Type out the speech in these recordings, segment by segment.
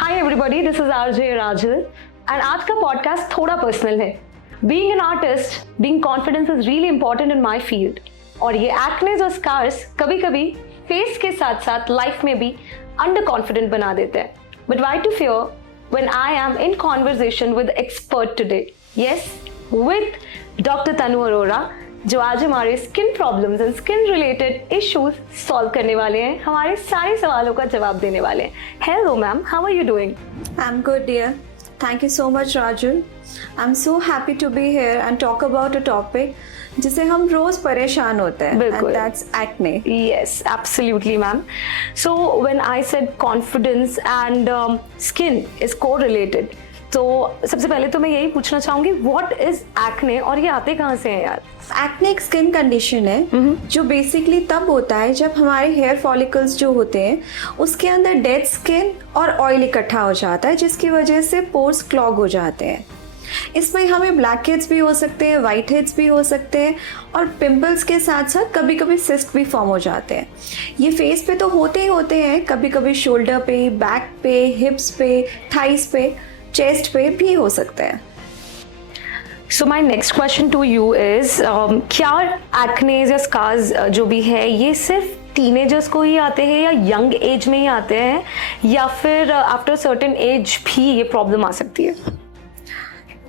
Hi everybody, this is RJ Rajal and आज का podcast थोड़ा पर्सनल है. Being an artist, being confidence is really important in my field. और ये एक्नेस और स्कार्स कभी कभी फेस के साथ साथ लाइफ में भी अंडर कॉन्फिडेंट बना देते हैं. But why to fear when I am in conversation with expert today. Yes, with doctor Tanu Arora, जो आज हमारे skin problems and skin related issues solve करने वाले हैं, हमारे सारे सवालों का जवाब देने वाले हैं. Hello ma'am, how are you doing? I am good dear. Thank you so much, Rajul. I'm so happy to be here and talk about a topic जिसे हम रोज परेशान होते हैं. बिल्कुल. And that's acne. Yes, absolutely, ma'am. So when I said confidence and skin is correlated, तो सबसे पहले तो मैं यही पूछना चाहूंगी, what is acne और ये आते कहाँ से हैं यार? एक्ने एक स्किन कंडीशन है जो बेसिकली तब होता है जब हमारे हेयर फॉलिकल्स जो होते हैं उसके अंदर डेड स्किन और ऑयल इकट्ठा हो जाता है, जिसकी वजह से पोर्स क्लॉग हो जाते हैं. इसमें हमें ब्लैक हेड्स भी हो सकते हैं, वाइट हेड्स भी हो सकते हैं और पिंपल्स के साथ साथ कभी कभी सिस्ट भी फॉर्म हो जाते हैं. ये फेस पे तो होते ही होते हैं, कभी कभी शोल्डर पे, बैक पे, हिप्स पे, थाइस पे, चेस्ट पे भी हो सकते हैं. So my next question to you is, क्या एक्नेस या स्कार्स जो भी है ये सिर्फ टीनेजर्स को ही आते हैं या यंग एज में ही आते हैं, या फिर आफ्टर सर्टेन एज भी ये प्रॉब्लम आ सकती है?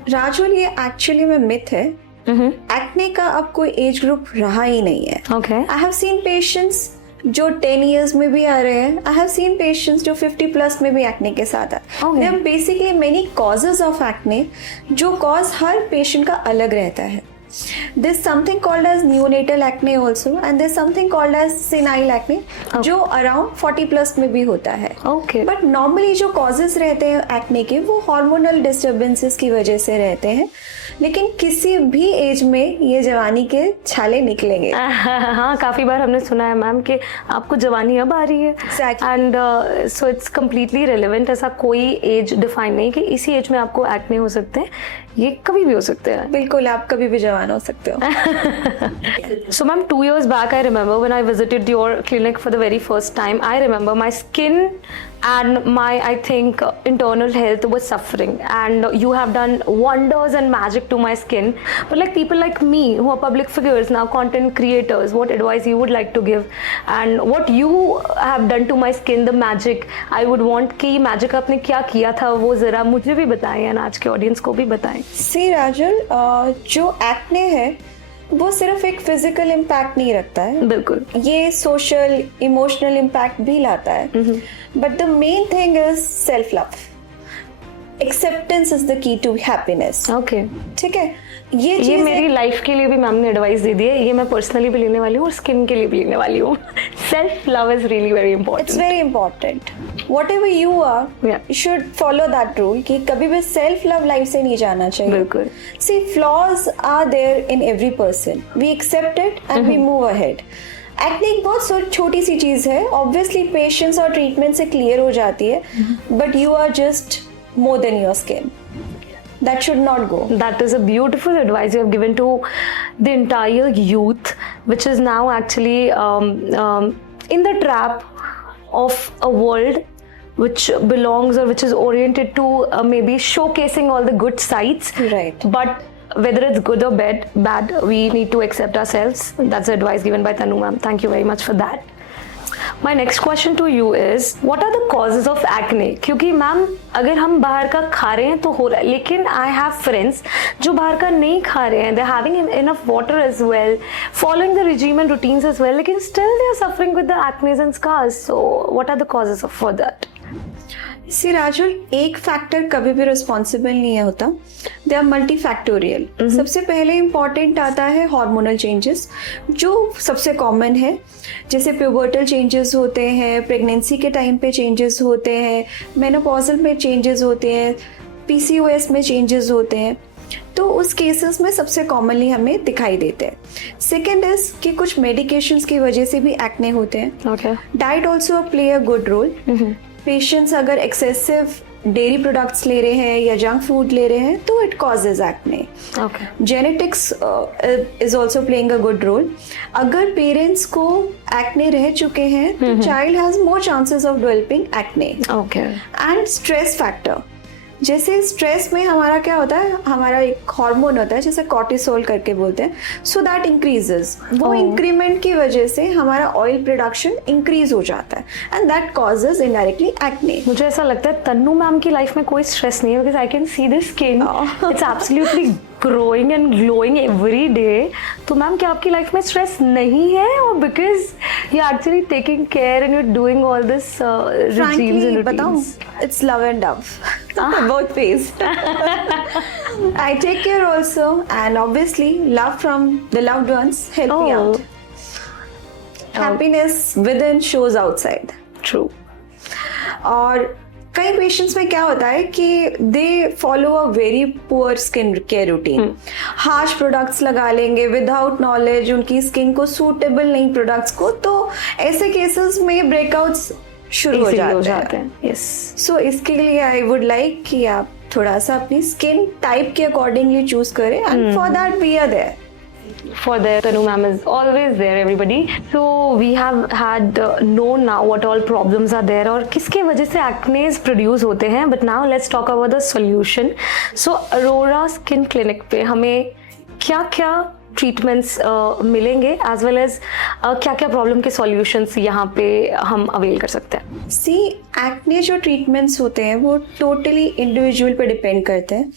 राजुल, ये एक्चुअली में मिथ है. एक्ने का अब कोई एज ग्रुप रहा ही नहीं है. Okay. I have seen patients जो 10 years में भी आ रहे हैं. आई हैव सीन पेशेंट्स जो 50 प्लस में भी एक्ने के साथ आते हैं. There are basically many causes of acne, जो कॉज हर पेशेंट का अलग रहता है. There's something called as neonatal acne also, and there's something called as senile acne, जो around 40 plus में भी होता है. Okay. But normally जो causes रहते हैं acne के, वो hormonal disturbances की वजह से रहते हैं. लेकिन किसी भी एज में ये जवानी के छाले निकलेंगे. हाँ, काफी बार हमने सुना है मैम कि आपको जवानी अब आ रही है. Exactly. And so it's completely relevant. ऐसा कोई एज डिफाइन नहीं कि इसी एज में आपको एक्ने हो सकते हैं, ये कभी भी हो सकते हैं. बिल्कुल, आप कभी भी जवान हो सकते हो. So ma'am, 2 years back I remember when I visited your clinic for the very first time, I remember my skin and my, I think, internal health was suffering, and you have done wonders and magic to my skin. But like people like me who are public figures now, content creators, what advice you would like to give, and what you have done to my skin, the magic I would want कि magic आपने क्या किया था वो जरा मुझे भी बताएं और आज के ऑडियंस को भी बताएं. सी राजुल, जो एक्ने है वो सिर्फ एक फिजिकल इम्पैक्ट नहीं रखता है. बिल्कुल. ये सोशल इमोशनल इम्पैक्ट भी लाता है. But the main thing is self love. Acceptance is the key to happiness. Okay, ठीक है. ये मेरी लाइफ के लिए भी मैम ने एडवाइस दे दी है. ये मैं पर्सनली भी लेने वाली हूँ और स्किन के लिए भी लेने वाली हूँ. Self love is really very important. It's very important. Whatever you are, you should follow that rule कि कभी भी सेल्फ लव लाइफ से नहीं जाना चाहिए. बिल्कुल. See, flaws are there in every person. We accept it and we move ahead. Acne एक बहुत छोटी सी चीज है, ऑब्वियसली पेशेंस और ट्रीटमेंट से क्लियर हो जाती है, but you are just more than your skin. That should not go. That is a beautiful advice you have given to the entire youth, which is now actually in the trap of a world which belongs or which is oriented to maybe showcasing all the good sides. Right. But whether it's good or bad, we need to accept ourselves. That's the advice given by Tanu ma'am. Thank you very much for that. My next question to you is, what are the causes of acne? क्योंकि ma'am अगर हम बाहर का खा रहे हैं तो हो रहा है, लेकिन I have friends जो बाहर का नहीं खा रहे हैं, they're having enough water as well, following the regime and routines as well, लेकिन still they are suffering with the acne and scars. So what are the causes for that? सी राजुल, एक factor कभी भी रिस्पॉन्सिबल नहीं होता. They are multifactorial. सबसे पहले important आता है हार्मोनल चेंजेस, जो सबसे कॉमन है. जैसे प्यूबर्टल चेंजेस होते हैं, प्रेगनेंसी के टाइम पे चेंजेस होते हैं, मेनोपॉजल में चेंजेस होते हैं, PCOS में चेंजेस होते हैं. तो उस केसेस में सबसे कॉमनली हमें दिखाई देते हैं. सेकेंड इज कि कुछ मेडिकेशंस की वजह से भी एक्ने होते हैं. Okay. Diet also play a good role. Patients अगर एक्सेसिव डेयरी प्रोडक्ट्स ले रहे हैं या जंक फूड ले रहे हैं तो it causes acne. Genetics is also playing a good role. अगर पेरेंट्स को एक्ने रह चुके हैं तो child has more chances of developing acne. And stress factor, जैसे स्ट्रेस में हमारा क्या होता है, हमारा एक हार्मोन होता है जिसे कॉर्टिसोल करके बोलते हैं, सो दैट इंक्रीजेस. वो इंक्रीमेंट की वजह से हमारा ऑयल प्रोडक्शन इंक्रीज हो जाता है and that causes indirectly acne. मुझे ऐसा लगता है तन्नू मैम की लाइफ में कोई स्ट्रेस नहीं है, because I can see the skin, it's absolutely growing and glowing every day. तो मैम क्या आपकी लाइफ में स्ट्रेस नहीं है, और because you are actually taking care and you are doing all this regimes and routines? It's love and love. Both ways. I take care also, and obviously love from the loved ones help me out. Happiness within shows outside. True. और कई patients में क्या होता है कि they follow a very poor skin care routine. Harsh products लगा लेंगे without knowledge, उनकी स्किन को सूटेबल नहीं प्रोडक्ट्स को, तो ऐसे केसेस में ब्रेकआउट्स शुरू हो जाते हैं. यस. सो इसके लिए आई वुड लाइक कि आप थोड़ा सा अपनी स्किन टाइप के अकॉर्डिंगली चूज करें, and for that we are there. For there, Tanu ma'am is always there, everybody. So we have had known now what all problems are there और किसके वजह से acnes produce होते हैं. But now let's talk about the solution. So Aurora Skin Clinic पे हमें क्या-क्या treatments मिलेंगे, एज वेल एज क्या क्या प्रॉब्लम के सॉल्यूशंस यहाँ पे हम अवेल कर सकते हैं. सी, एक्ने जो ट्रीटमेंट्स होते हैं वो टोटली इंडिविजुअल पे डिपेंड करते हैं.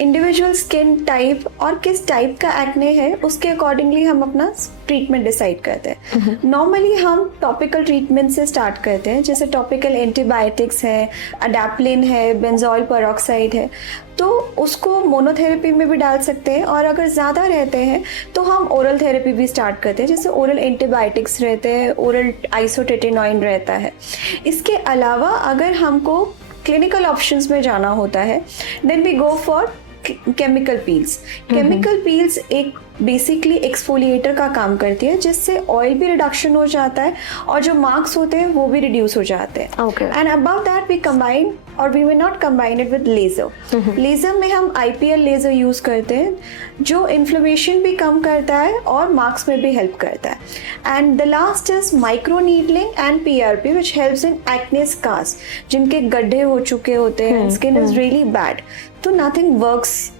इंडिविजुअल स्किन टाइप और किस टाइप का एक्ने है उसके अकॉर्डिंगली हम अपना ट्रीटमेंट डिसाइड करते हैं. नॉर्मली हम टॉपिकल ट्रीटमेंट से स्टार्ट करते हैं, जैसे टॉपिकल एंटीबायोटिक्स है, अडेप्लिन है, बेंजोइल पेरोक्साइड है, तो उसको मोनोथेरेपी में भी डाल सकते हैं. और अगर ज़्यादा रहते हैं तो हम ओरल थेरेपी भी स्टार्ट करते हैं, जैसे ओरल एंटीबायोटिक्स रहते हैं, ओरल आइसोटेटिनोइन रहता है. इसके अलावा अगर हमको क्लिनिकल ऑप्शंस में जाना होता है then we go for chemical peels. Chemical peels एक बेसिकली एक्सफोलिएटर का काम करती है, जिससे ऑयल भी रिडक्शन हो जाता है और जो मार्क्स होते हैं वो भी रिड्यूस हो जाते हैं. And about that we combine, और we will not combine it with laser. Laser में हम IPL लेजर यूज करते हैं जो इन्फ्लेमेशन भी कम करता है और मार्क्स में भी हेल्प करता है. And the last is microneedling एंड PRP which helps in acne scars, जिनके गड्ढे हो चुके होते हैं, स्किन इज रियली बैड, तो नथिंग वर्क्स.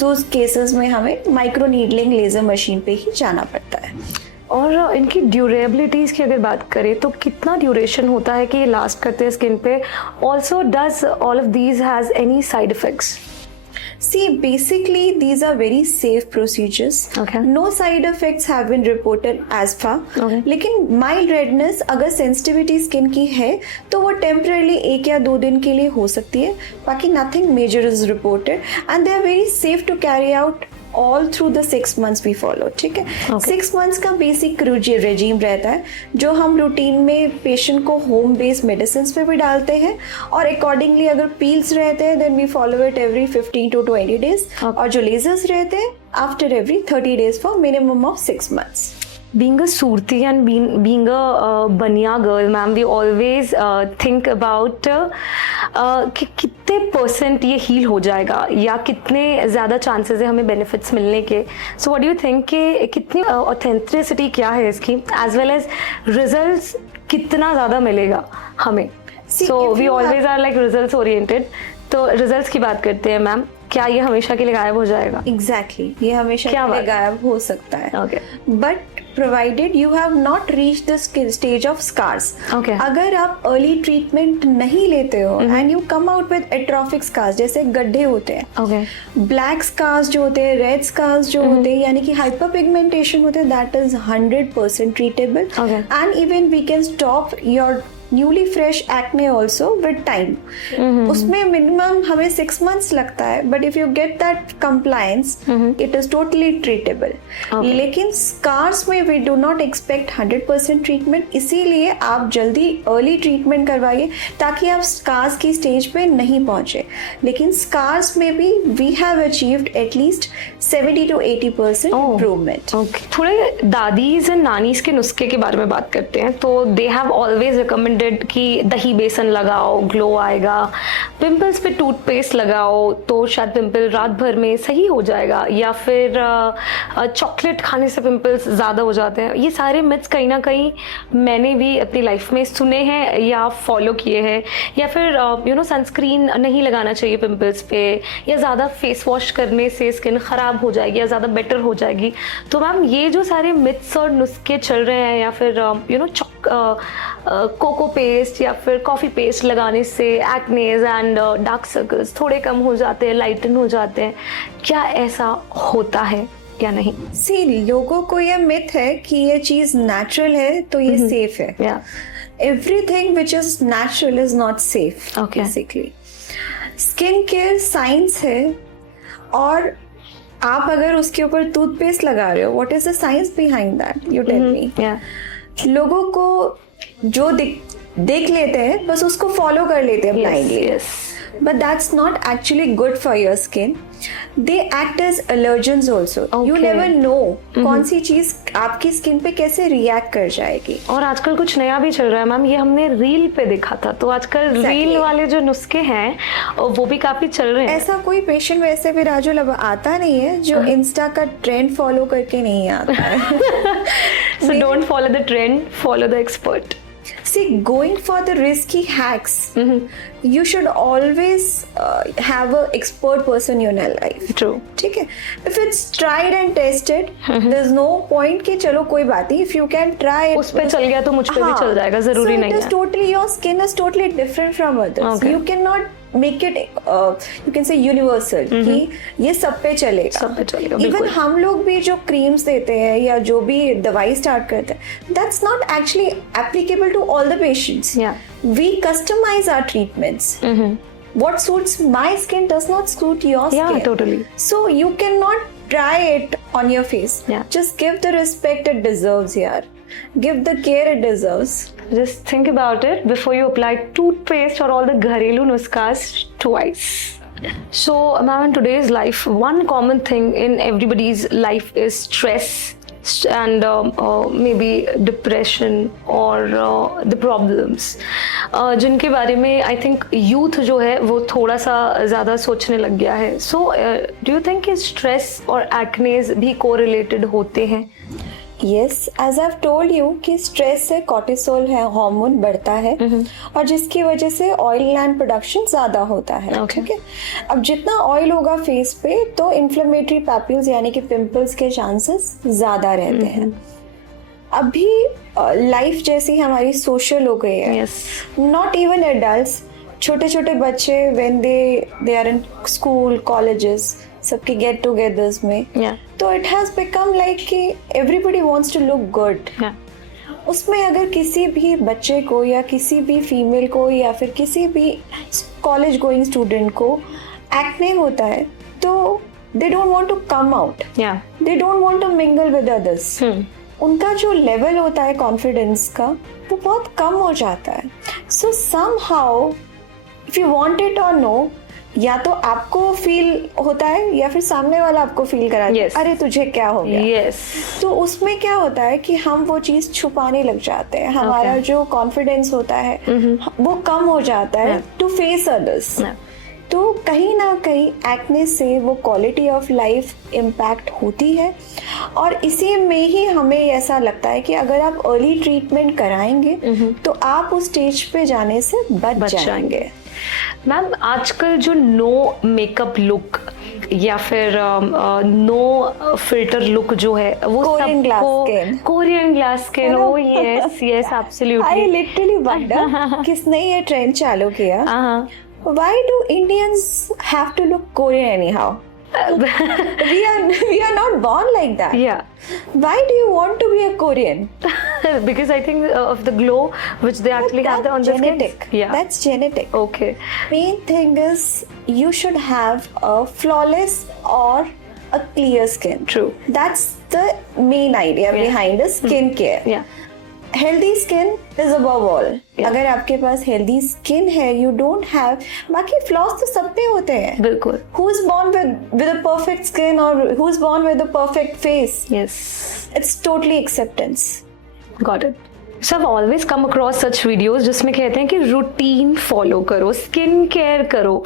तो उस केसेस में हमें माइक्रो नीडलिंग लेजर मशीन पे ही जाना पड़ता है. और इनकी ड्यूरेबिलिटीज़ की अगर बात करें तो कितना ड्यूरेशन होता है कि ये लास्ट करते हैं स्किन पे. Also does all of these has any side effects? See, basically these are very safe procedures. No side effects have been reported as far. लेकिन mild redness अगर sensitivity skin की है तो वो temporarily 1 या 2 दिन के लिए हो सकती है, बाकी nothing major is reported and they are very safe to carry out all through the 6 months we follow. ठीक है. 6 months का बेसिक रेजीम रहता है जो हम रूटीन में पेशेंट को होम बेस्ड मेडिसिन पे भी डालते हैं, और अकॉर्डिंगली अगर पील्स रहते हैं then we follow it every 15 to 20 days, और जो लेजर्स रहते हैं after every 30 days for minimum of 6 months. Being a Surti and being a Bania girl, ma'am, we always think about कि कितने % ये हील हो जाएगा या कितने ज़्यादा चांसेस है हमें बेनिफिट्स मिलने के. So what do you think कि कितनी ऑथेंटिसिटी क्या है इसकी, एज वेल एज रिजल्ट्स कितना ज़्यादा मिलेगा हमें. So we always are like results oriented. तो रिजल्ट्स की बात करते हैं मैम, क्या ये हमेशा के लिए गायब हो जाएगा? एग्जैक्टली, ये हमेशा के लिए गायब हो सकता है, but provided you have not reached the stage of scars. अगर आप early treatment नहीं लेते हो and you come out with atrophic scars, जैसे गड्ढे होते हैं, black scars जो होते हैं, red scars जो होते हैं, यानी कि hyperpigmentation होते हैं, that is 100% treatable. And even we can stop your newly fresh acne also with time. उसमें मिनिमम हमें 6 months लगता है, but if you get that compliance it is totally treatable. लेकिन स्कार्स में we do not expect 100% treatment, इसीलिए आप जल्दी early treatment करवाइए ताकि आप स्कार्स की स्टेज पे नहीं पहुंचे. लेकिन स्कार्स में भी we have achieved at least 70 to 80% improvement. थोड़े दादीज एंड नानीज के नुस्खे के बारे में बात करते हैं. तो they have always recommended recommended कि दही बेसन लगाओ ग्लो आएगा, पिंपल्स पे टूथपेस्ट लगाओ तो शायद पिंपल रात भर में सही हो जाएगा, या फिर चॉकलेट खाने से पिंपल्स ज़्यादा हो जाते हैं। ये सारे मिथ्स कहीं ना कहीं मैंने भी अपनी लाइफ में सुने हैं या फॉलो किए हैं। या फिर सनस्क्रीन नहीं लगाना चाहिए पिंपल्स पे, या ज़्यादा फेस वॉश करने से स्किन ख़राब हो जाएगी या ज़्यादा बेटर हो जाएगी। तो मैम ये जो सारे मिथ्स और नुस्खे चल रहे हैं, या फिर कोको पेस्ट या फिर कॉफ़ी पेस्ट लगाने से एक्नेज एंड डार्क सर्कल्स थोड़े कम हो जाते हैं, लाइटन हो जाते हैं, क्या ऐसा होता है या नहीं? सी, लोगों को ये मिथ है कि ये चीज नेचुरल है तो ये सेफ है। Everything which is natural is not safe basically. Skin care science है, और आप अगर उसके ऊपर टूथपेस्ट लगा रहे हो, what is the science behind that? You tell me. लोगों को जो देख लेते हैं बस उसको फॉलो कर लेते हैं blindly. But that's not actually good for your skin. They act as allergens also. You never know कौन सी चीज आपकी स्किन पे कैसे रिएक्ट कर जाएगी। और आजकल कुछ नया भी चल रहा है मैम, ये हमने रील पे देखा था, तो आजकल रील वाले जो नुस्खे हैं वो भी काफी चल रहे हैं। ऐसा कोई पेशेंट वैसे भी राजू अब आता नहीं है जो इंस्टा का ट्रेंड फॉलो करके नहीं आता है। So don't follow the trend, follow the expert. See, going for the risky hacks, you should always have an expert person in your life. True. ठीक है? If it's tried and tested, there's no point कि चलो कोई बात नहीं. If you can try it, उस पे चल गया तो मुझ पे भी चल जाएगा, जरूरी नहीं है. So it is totally, your skin is totally different from others. You cannot make it you can say universal कि ये सब पे चलेगा। सब पे चलेगा, Even हम लोग भी जो क्रीम्स देते हैं या जो भी दवाई स्टार्ट करते हैं, that's not actually applicable to all the patients. We customize our treatments. What suits my skin does not suit your skin. Yeah, totally. So you cannot try it on your face. Just give the respect it deserves here. Give the care it deserves. Just think about it before you apply toothpaste or all the gharelu nuskas twice. So, ma'am, in today's life, one common thing in everybody's life is stress and maybe depression or the problems जिनके बारे में I think youth जो है वो थोड़ा सा ज़्यादा सोचने लग गया है. So, do you think कि stress और acne भी correlated होते हैं? Yes, as I've told you कि स्ट्रेस से कॉर्टिसोल है हार्मोन बढ़ता है और जिसकी वजह से ऑयल ग्लैंड प्रोडक्शन ज्यादा होता है। ठीक है, अब जितना ऑयल होगा फेस पे तो इन्फ्लेमेटरी पैप्यूल्स यानी कि पिंपल्स के चांसेस ज्यादा रहते हैं। अभी लाइफ जैसी हमारी सोशल हो गई है, नॉट इवन एडल्ट्स, छोटे छोटे बच्चे when they are in school colleges सबके गेट टुगेदर्स में, तो इट हैज बिकम लाइक कि everybody wants to look good. उसमें अगर किसी भी बच्चे को या किसी भी फीमेल को या फिर किसी भी कॉलेज गोइंग स्टूडेंट को एक्ने होता है तो they don't want to come out, they don't want to mingle with others. उनका जो लेवल होता है कॉन्फिडेंस का वो बहुत कम हो जाता है। सो somehow if you want it और नो, या तो आपको फील होता है या फिर सामने वाला आपको फील कराता है, अरे तुझे क्या हो गया। तो उसमें क्या होता है कि हम वो चीज छुपाने लग जाते हैं, हमारा जो कॉन्फिडेंस होता है वो कम हो जाता है टू फेस अदर्स। तो कहीं ना कहीं एक्ने से वो क्वालिटी ऑफ लाइफ इम्पैक्ट होती है, और इसी में ही हमें ऐसा लगता है कि अगर आप अर्ली ट्रीटमेंट कराएंगे तो आप उस स्टेज पे जाने से बच जाएंगे। मैम, आजकल जो नो मेकअप लुक या फिर नो फिल्टर लुक जो है वो Korean glass skin, O yes yes absolutely. I literally wonder किसने ये ट्रेंड चालू किया। Why do Indians have to look Korean anyhow? we are not born like that. Why do you want to be a Korean? Because I think of the glow which they actually have on the genetic. skin. That's genetic. Okay. Main thing is you should have a flawless or a clear skin. True. That's the main idea behind the skin care. Healthy skin is above all. अगर आपके पास healthy skin है, you don't have, बाकी flaws तो सब पे होते हैं। बिल्कुल। Who is born with a perfect skin और who is born with a perfect face? Yes, it's totally acceptance. Got it. So I've always come across such videos जिसमें कहते हैं कि रूटीन फॉलो करो, स्किन केयर करो.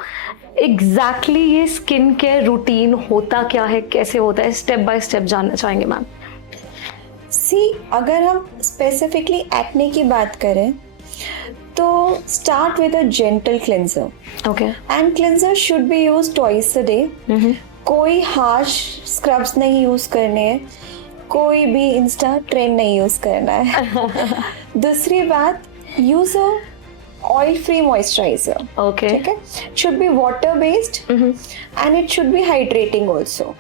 Exactly ये skin care routine होता क्या है, कैसे होता है, स्टेप बाय स्टेप जानना चाहेंगे मैम. सी, अगर हम स्पेसिफिकली एक्ने की बात करें तो start with a gentle cleanser. Okay. And cleanser should be use twice a day. कोई हार्श स्क्रब्स नहीं यूज करने हैं, कोई भी इंस्टा ट्रेंड नहीं यूज करना है. दूसरी बात, use a oil free moisturiser. Okay. ठीक है, should be water based and it should be hydrating also.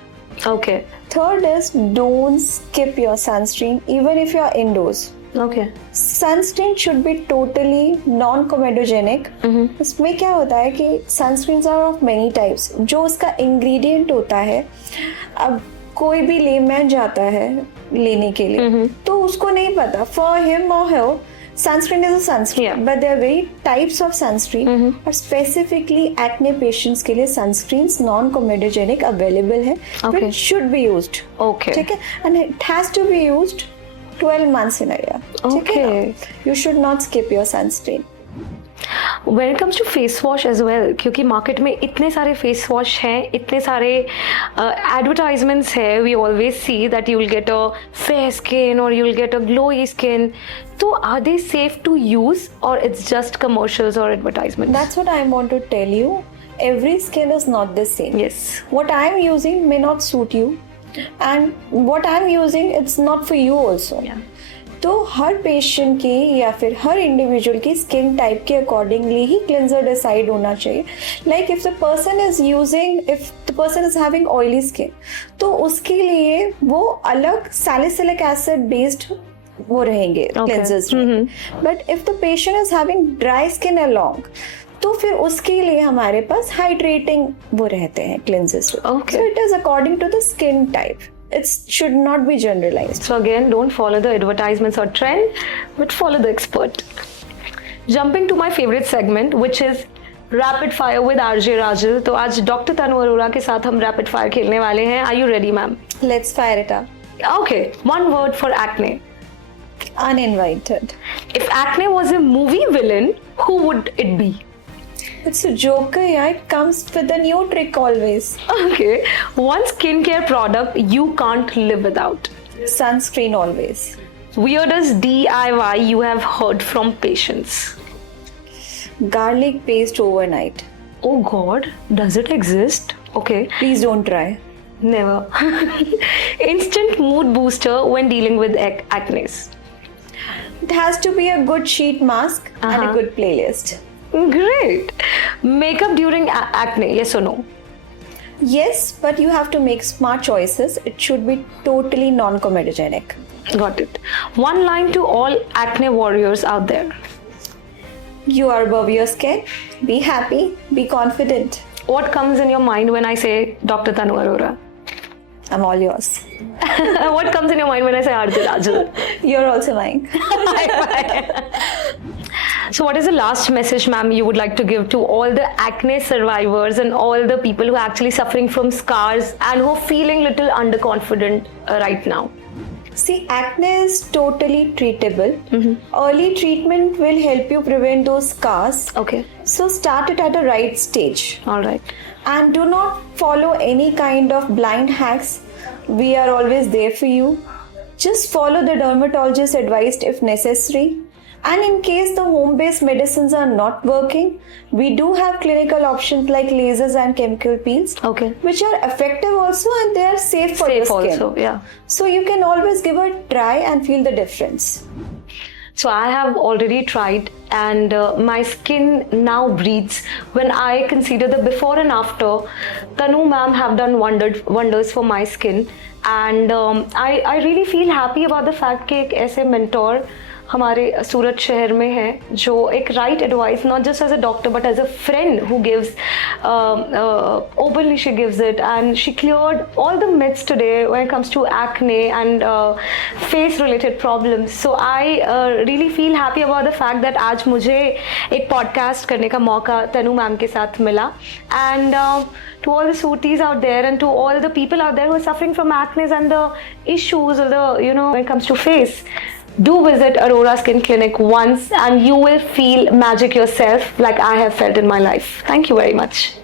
Okay. Third is, don't skip your sunscreen even if you are indoors. Okay. Sunscreen should be totally non-comedogenic. इसमें क्या होता है कि sunscreens are of many types. जो उसका ingredient होता है, अब कोई भी लेमैन जाता है लेने के लिए तो उसको नहीं पता. For him or her, sunscreen is a sunscreen, Yeah. but there are very types of sunscreen. और specifically acne patients के लिए sunscreens non-comedogenic available है, Okay. which should be used. Okay. ठीक है, and it has to be used 12 months in a year. ठीक है Okay. ना? You should not skip your sunscreen. When it comes to face wash as well, क्योंकि market में इतने सारे face wash हैं, इतने सारे एडवर्टाइजमेंट्स है, we always see that you will get a fair skin और you will get a glowy skin. तो are they safe to use और इट्स जस्ट कमर्शियल्स और advertisement? That's what I want to tell you. Every skin is not the same. Yes. What I am using may not suit you, and what I am using, it's not for you also. Yeah. तो हर patient की या फिर हर individual की skin type के accordingly ही cleanser decide होना चाहिए. Like if the person is using, if the person is having oily skin, तो उसके लिए वो अलग सैलिसिलिक एसिड बेस्ड वो रहेंगे cleansers. But if the patient is having dry skin along, तो फिर उसके लिए हमारे पास हाइड्रेटिंग वो रहते हैं cleansers. Okay. So it is according to the skin type. It should not be generalized. So again, don't follow the advertisements or trend, but follow the expert. Jumping to my favorite segment, which is Rapid Fire with RJ Rajal. तो आज doctor तनु अरोड़ा के साथ हम Rapid Fire खेलने वाले हैं. Are you ready, ma'am? Let's fire it up. Okay, one word for acne. Uninvited. If acne was a movie villain, who would it be? It's a joker, yeah. It comes with a new trick always. Okay, one skincare product you can't live without. Sunscreen always. Weirdest DIY you have heard from patients. Garlic paste overnight. Oh God, does it exist? Okay, Please don't try. never. Instant mood booster when dealing with acne. It has to be a good sheet mask and a good playlist. Great. Makeup during acne, yes or no? Yes, but you have to make smart choices. It should be totally non-comedogenic. Got it. One line to all acne warriors out there. You are above your skin. Be happy. Be confident. What comes in your mind when I say Dr. Tanu Arora? I'm all yours. What comes in your mind when I say RJ Rajal? You're also mine. So what is the last message, ma'am, you would like to give to all the acne survivors and all the people who are actually suffering from scars and who are feeling little underconfident right now? See, acne is totally treatable. Early treatment will help you prevent those scars. Okay. So start it at the right stage. All right. And do not follow any kind of blind hacks. We are always there for you. Just follow the dermatologist advised if necessary. And in case the home-based medicines are not working, we do have clinical options like lasers and chemical peels, Okay. which are effective also and they are safe for the Safe skin. also, yeah. So you can always give a try and feel the difference. So I have already tried and my skin now breathes. When I consider the before and after, Tanu ma'am have done wonders for my skin. And I really feel happy about the fact कि एक ऐसे mentor हमारे सूरत शहर में है जो एक right advice, not just as a doctor but as a friend who gives openly, she gives it, and she cleared all the myths today when it comes to acne and face related problems. So I really feel happy about the fact that आज मुझे एक podcast करने का मौका तनु ma'am के साथ मिला. And to all the Sutis out there and to all the people out there who are suffering from acne and the issues or the, when it comes to face, do visit Aurora Skin Clinic once and you will feel magic yourself like I have felt in my life. Thank you very much.